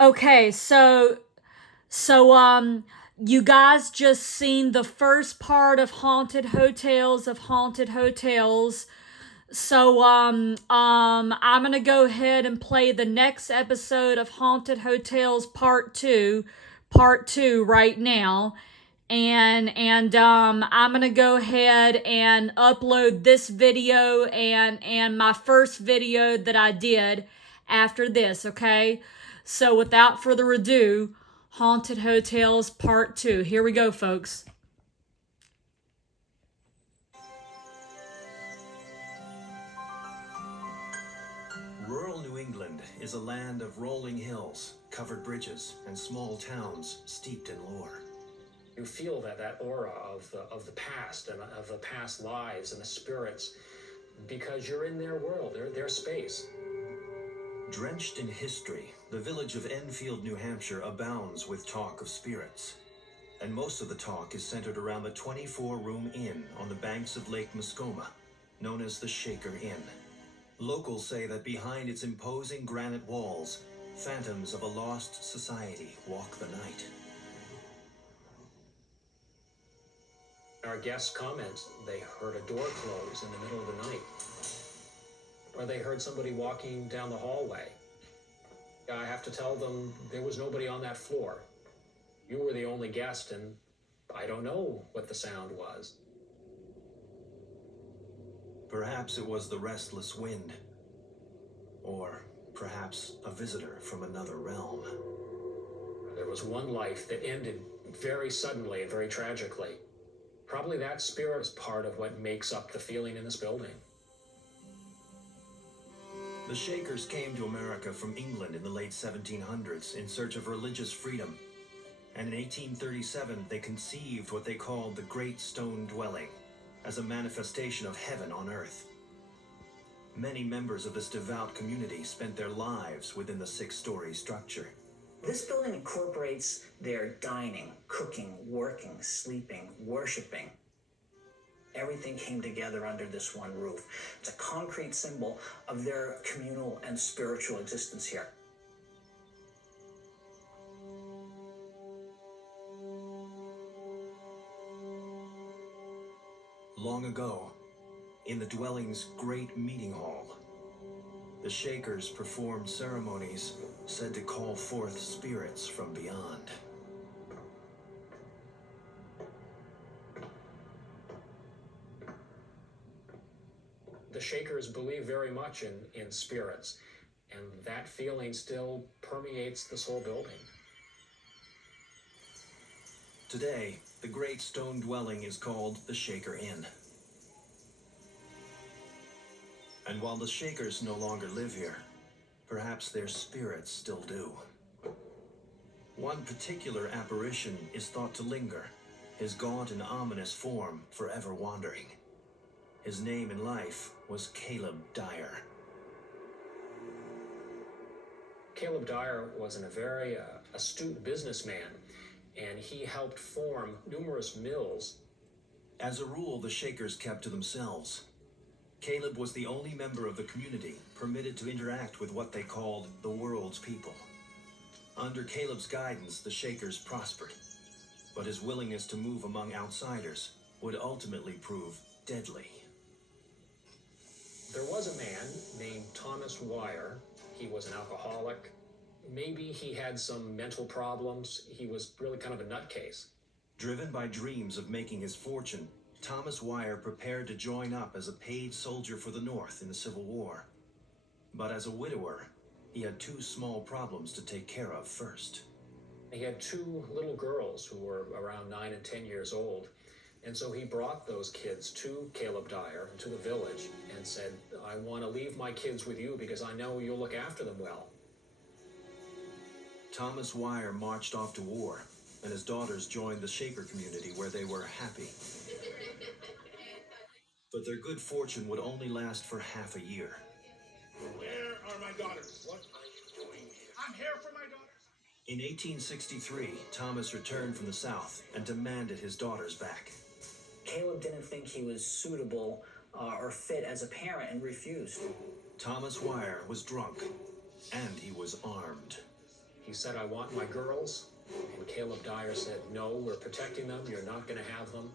Okay, so you guys just seen the first part of Haunted Hotels. I'm gonna go ahead and play the next episode of Haunted Hotels Part 2 right now. And I'm gonna go ahead and upload this video and my first video that I did after this, okay? So without further ado, Haunted Hotels Part 2. Here we go, folks. Rural New England is a land of rolling hills, covered bridges, and small towns steeped in lore. You feel that aura of the past and of the past lives and the spirits because you're in their world, their space. Drenched in history, the village of Enfield, New Hampshire abounds with talk of spirits. And most of the talk is centered around the 24-room inn on the banks of Lake Muskoma, known as the Shaker Inn. Locals say that behind its imposing granite walls, phantoms of a lost society walk the night. Our guests comment they heard a door close in the middle of the night, or they heard somebody walking down the hallway. I have to tell them there was nobody on that floor. You were the only guest, and I don't know what the sound was. Perhaps it was the restless wind, or perhaps a visitor from another realm. There was one life that ended very suddenly and very tragically. Probably that spirit is part of what makes up the feeling in this building. The Shakers came to America from England in the late 1700s in search of religious freedom. And in 1837, they conceived what they called the Great Stone Dwelling, as a manifestation of heaven on earth. Many members of this devout community spent their lives within the 6-story structure. This building incorporates their dining, cooking, working, sleeping, worshiping. Everything came together under this one roof. It's a concrete symbol of their communal and spiritual existence here. Long ago, in the dwelling's great meeting hall, the Shakers performed ceremonies said to call forth spirits from beyond. The Shakers believe very much in spirits, and that feeling still permeates this whole building. Today, the Great Stone Dwelling is called the Shaker Inn. And while the Shakers no longer live here, perhaps their spirits still do. One particular apparition is thought to linger, his gaunt and ominous form forever wandering. His name in life was Caleb Dyer. Caleb Dyer was a very astute businessman, and he helped form numerous mills. As a rule, the Shakers kept to themselves. Caleb was the only member of the community permitted to interact with what they called the world's people. Under Caleb's guidance, the Shakers prospered, but his willingness to move among outsiders would ultimately prove deadly. There was a man named Thomas Wire. He was an alcoholic. Maybe he had some mental problems. He was really kind of a nutcase. Driven by dreams of making his fortune, Thomas Wire prepared to join up as a paid soldier for the North in the Civil War. But as a widower, he had 2 small problems to take care of first. He had 2 little girls who were around 9 and 10 years old. And so he brought those kids to Caleb Dyer, to the village, and said, I want to leave my kids with you because I know you'll look after them well. Thomas Wire marched off to war, and his daughters joined the Shaker community where they were happy. But their good fortune would only last for half a year. Where are my daughters? What are you doing here? I'm here for my daughters. In 1863, Thomas returned from the South and demanded his daughters back. Caleb didn't think he was suitable or fit as a parent and refused. Thomas Wire was drunk, and he was armed. He said, I want my girls. And Caleb Dyer said, no, we're protecting them. You're not going to have them.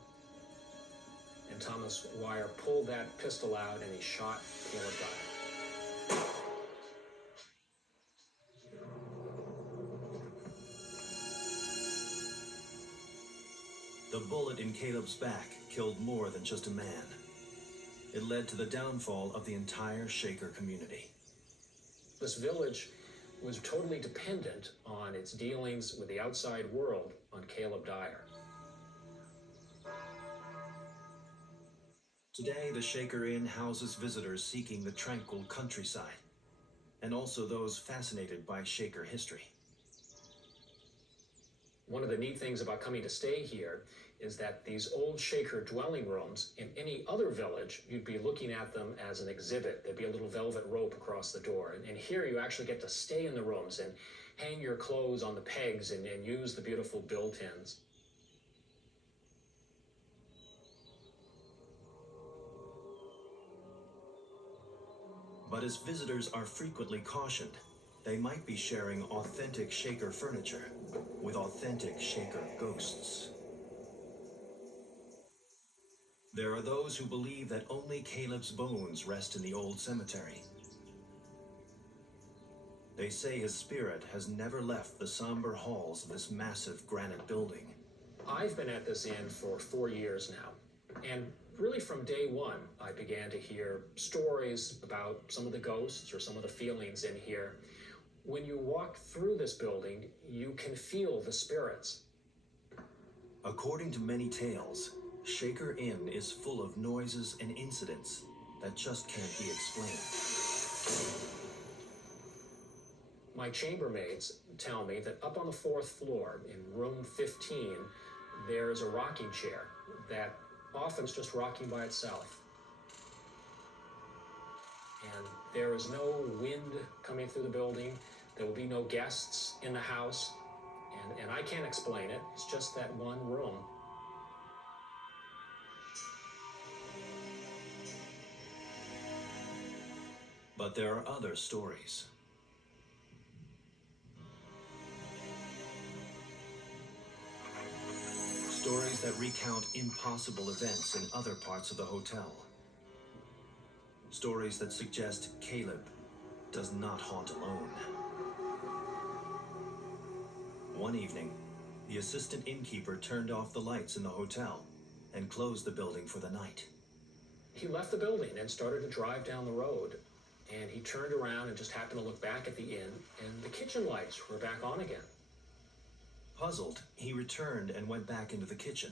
And Thomas Wire pulled that pistol out and he shot Caleb Dyer. The bullet in Caleb's back killed more than just a man. It led to the downfall of the entire Shaker community. This village was totally dependent on its dealings with the outside world on Caleb Dyer. Today, the Shaker Inn houses visitors seeking the tranquil countryside, and also those fascinated by Shaker history. One of the neat things about coming to stay here is that these old Shaker dwelling rooms, in any other village, you'd be looking at them as an exhibit. There'd be a little velvet rope across the door. And here you actually get to stay in the rooms and hang your clothes on the pegs and use the beautiful built-ins. But as visitors are frequently cautioned, they might be sharing authentic Shaker furniture with authentic Shaker ghosts. There are those who believe that only Caleb's bones rest in the old cemetery. They say his spirit has never left the somber halls of this massive granite building. I've been at this inn for 4 years now, and really from day one, I began to hear stories about some of the ghosts or some of the feelings in here. When you walk through this building, you can feel the spirits. According to many tales, Shaker Inn is full of noises and incidents that just can't be explained. My chambermaids tell me that up on the 4th floor in room 15, there's a rocking chair that often is just rocking by itself. And there is no wind coming through the building. There will be no guests in the house. And I can't explain it. It's just that one room. But there are other stories. Stories that recount impossible events in other parts of the hotel. Stories that suggest Caleb does not haunt alone. One evening, the assistant innkeeper turned off the lights in the hotel and closed the building for the night. He left the building and started to drive down the road. And he turned around and just happened to look back at the inn, and the kitchen lights were back on again. Puzzled, he returned and went back into the kitchen.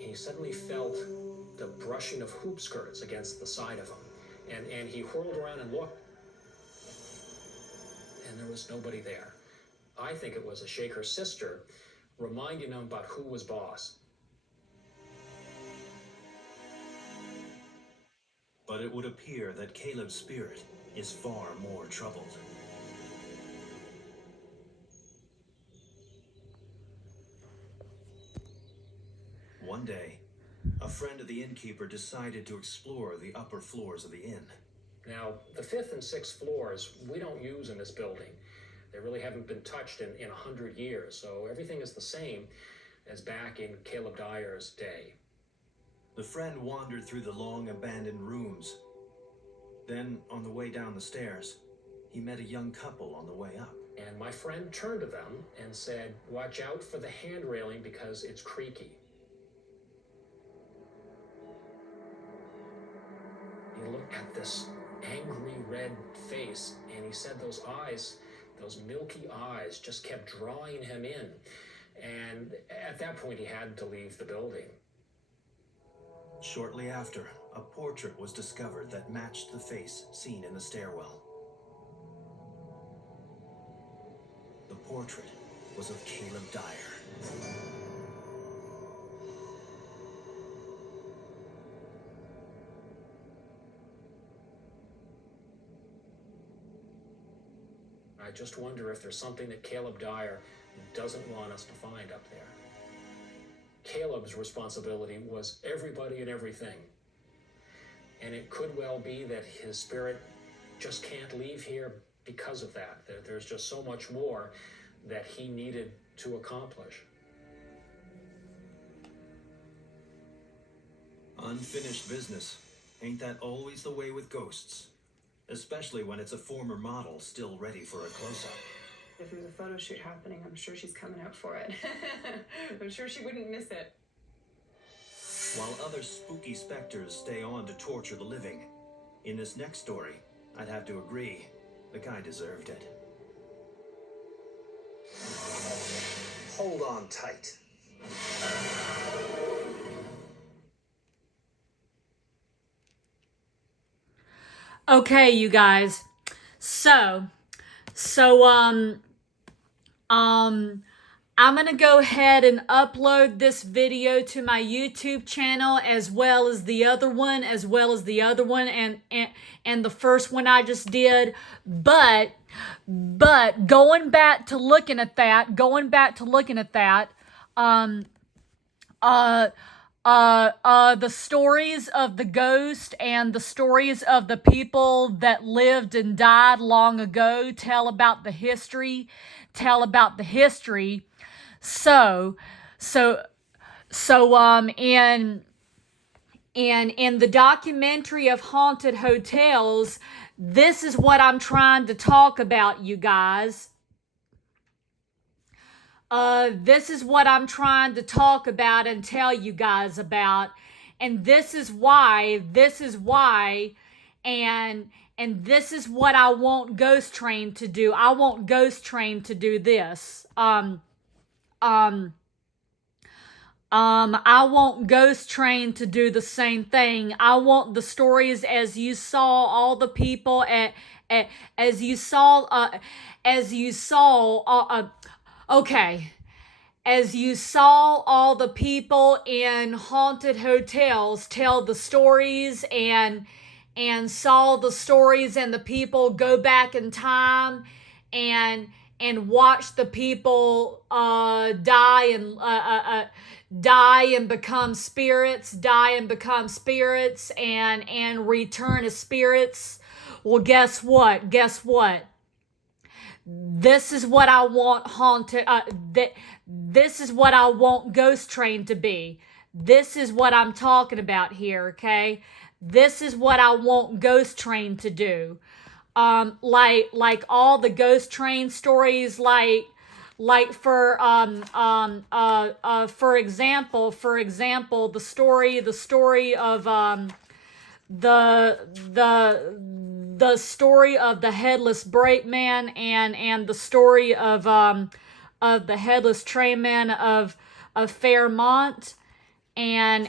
He suddenly felt the brushing of hoop skirts against the side of him. And he whirled around and looked, and there was nobody there. I think it was a Shaker sister reminding him about who was boss. But it would appear that Caleb's spirit is far more troubled. One day, a friend of the innkeeper decided to explore the upper floors of the inn. Now, the 5th and 6th floors, we don't use in this building. They really haven't been touched in 100 years, so everything is the same as back in Caleb Dyer's day. The friend wandered through the long abandoned rooms. Then, on the way down the stairs, he met a young couple on the way up. And my friend turned to them and said, watch out for the hand railing because it's creaky. He looked at this angry red face and he said those eyes, those milky eyes, just kept drawing him in. And at that point he had to leave the building. Shortly after, a portrait was discovered that matched the face seen in the stairwell. The portrait was of Caleb Dyer. I just wonder if there's something that Caleb Dyer doesn't want us to find up there. Caleb's responsibility was everybody and everything. And it could well be that his spirit just can't leave here because of that. There's just so much more that he needed to accomplish. Unfinished business. Ain't that always the way with ghosts? Especially when it's a former model still ready for a close-up. If there's a photo shoot happening, I'm sure she's coming out for it. I'm sure she wouldn't miss it. While other spooky specters stay on to torture the living, in this next story, I'd have to agree, the guy deserved it. Hold on tight. Okay, you guys. So, I'm going to go ahead and upload this video to my YouTube channel as well as the other one, and the first one I just did. But going back to looking at that, the stories of the ghost and the stories of the people that lived and died long ago tell about the history. In the documentary of Haunted Hotels, this is what I'm trying to talk about, you guys. This is what I'm trying to talk about and tell you guys about. And this is why, and this is what I want Ghost Train to do. I want Ghost Train to do this. I want Ghost Train to do the same thing. I want the stories as you saw all the people as you saw all the people in haunted hotels tell the stories and saw the stories and the people go back in time and watch the people die and become spirits and return as spirits. Well, guess what? This is what I want this is what I want Ghost Train to be. This is what I'm talking about here, okay? This is what I want Ghost Train to do. Like all the Ghost Train stories, for example, the story of the story of the headless brakeman and the story of the headless trainman of Fairmont and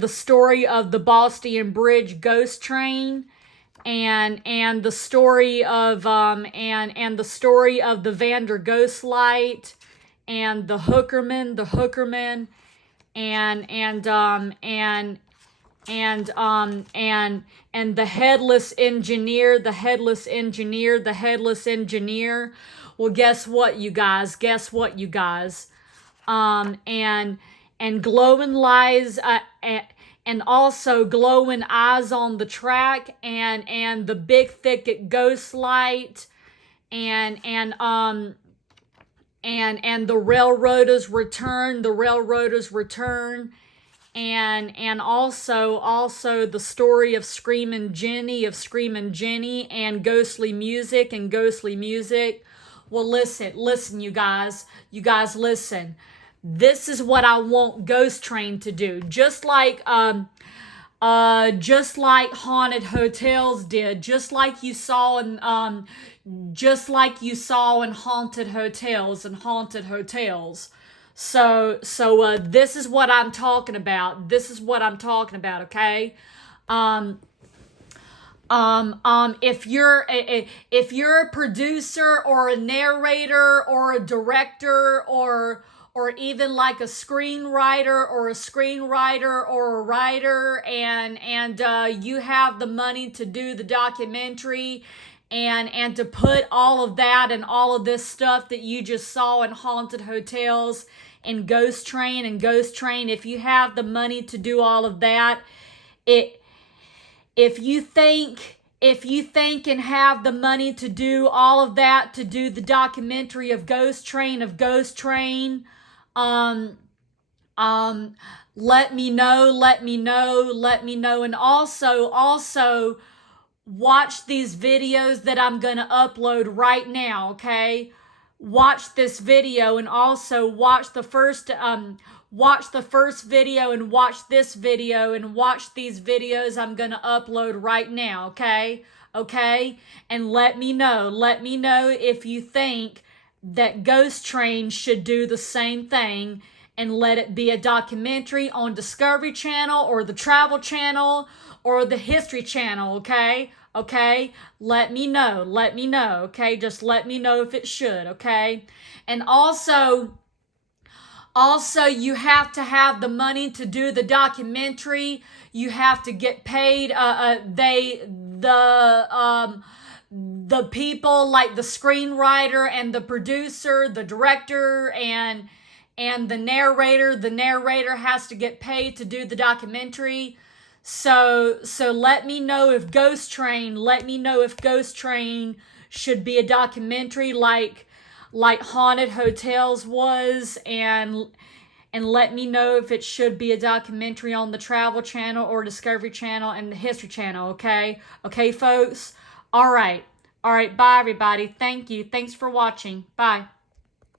the story of the Boston Bridge ghost train and the story of the story of the Vander Ghost Light and the Hookerman and the headless engineer. Well, guess what, you guys? And glowing lies, and also glowing eyes on the track, and the big thicket ghost light, and the railroaders return, and also the story of Screaming Jenny, and ghostly music. Well, listen, you guys, listen. This is what I want Ghost Train to do. Just like Haunted Hotels did, just like you saw in Haunted Hotels. So this is what I'm talking about. Okay. If you're a producer or a narrator or a director or even like a screenwriter or a writer and you have the money to do the documentary and to put all of that and all of this stuff that you just saw in Haunted Hotels and Ghost Train, if you have the money to do all of that, if you think and have the money to do all of that, to do the documentary of Ghost Train, let me know. And also watch these videos that I'm going to upload right now, okay? Watch this video and also watch the first video and watch this video and watch these videos I'm going to upload right now, okay? Okay? And let me know if you think that Ghost Train should do the same thing and let it be a documentary on Discovery Channel or the Travel Channel or the History Channel, okay? Okay? Let me know, okay? Just let me know if it should, okay? And also, you have to have the money to do the documentary. You have to get paid. The people like the screenwriter and the producer, the director, and the narrator. The narrator has to get paid to do the documentary. So let me know if Ghost Train should be a documentary like Haunted Hotels was, and let me know if it should be a documentary on the Travel Channel or Discovery Channel and the History Channel, okay? Okay, folks? All right, bye, everybody. Thank you. Thanks for watching. Bye.